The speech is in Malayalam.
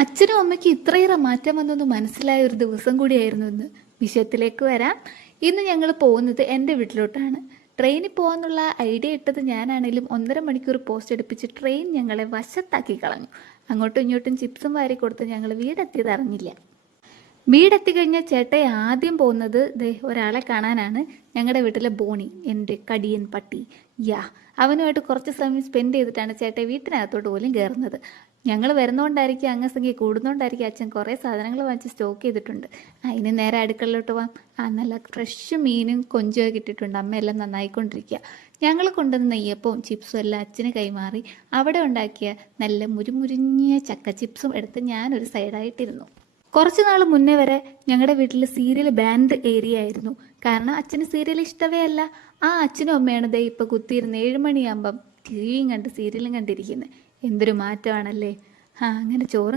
അച്ഛനും അമ്മയ്ക്കും ഇത്രയേറെ മാറ്റം വന്നൊന്ന് മനസ്സിലായ ഒരു ദിവസം കൂടിയായിരുന്നു ഇന്ന്. വിഷയത്തിലേക്ക് വരാം. ഇന്ന് ഞങ്ങൾ പോകുന്നത് എൻ്റെ വീട്ടിലോട്ടാണ്. ട്രെയിനിൽ പോകാനുള്ള ഐഡിയ ഇട്ടത് ഞാനാണെങ്കിലും 1.5 മണിക്കൂർ പോസ്റ്റ് എടുപ്പിച്ച് ട്രെയിൻ ഞങ്ങളെ വശത്താക്കി കളഞ്ഞു. അങ്ങോട്ടും ഇങ്ങോട്ടും ചിപ്സും വാരി കൊടുത്ത് ഞങ്ങൾ വീടെത്തിയത് അറിഞ്ഞില്ല. വീടെത്തിക്കഴിഞ്ഞാൽ ചേട്ടൻ ആദ്യം പോകുന്നത് ഒരാളെ കാണാനാണ്. ഞങ്ങളുടെ വീട്ടിലെ ബോണി, എൻ്റെ കടിയൻ പട്ടി. അവനുമായിട്ട് കുറച്ച് സമയം സ്പെൻഡ് ചെയ്തിട്ടാണ് ചേട്ടൻ വീട്ടിനകത്തോട്ട് പോലും കയറുന്നത്. ഞങ്ങൾ വരുന്നതുകൊണ്ടായിരിക്കും, അംഗസംഖ്യ കൂടുന്നതുകൊണ്ടായിരിക്കും അച്ഛൻ കുറേ സാധനങ്ങൾ വാങ്ങിച്ച് സ്റ്റോക്ക് ചെയ്തിട്ടുണ്ട്. അതിന് നേരെ അടുക്കളയിലോട്ട് പോവാം. നല്ല ഫ്രഷ് മീനും കൊഞ്ചുമൊക്കെ കിട്ടിയിട്ടുണ്ട്. അമ്മയെല്ലാം നന്നായിക്കൊണ്ടിരിക്കുക. ഞങ്ങൾ കൊണ്ടുവന്ന നെയ്യപ്പവും ചിപ്സും എല്ലാം അച്ഛന് കൈമാറി അവിടെ ഉണ്ടാക്കിയ നല്ല മുരുമുരിഞ്ഞ ചക്ക ചിപ്സും എടുത്ത് ഞാനൊരു സൈഡായിട്ടിരുന്നു. കുറച്ച് നാൾ മുന്നേ വരെ ഞങ്ങളുടെ വീട്ടിൽ സീരിയൽ ബാൻഡ് ഏരിയ ആയിരുന്നു. കാരണം അച്ഛന് സീരിയൽ ഇഷ്ടമേ അല്ല. അച്ഛനും അമ്മയാണ് ഇപ്പോൾ കുത്തിയിരുന്ന് 7 മണിയാകുമ്പം ടിവിയും കണ്ട് സീരിയലും കണ്ടിരിക്കുന്നത്. എന്തൊരു മാറ്റമാണല്ലേ. അങ്ങനെ ചോറും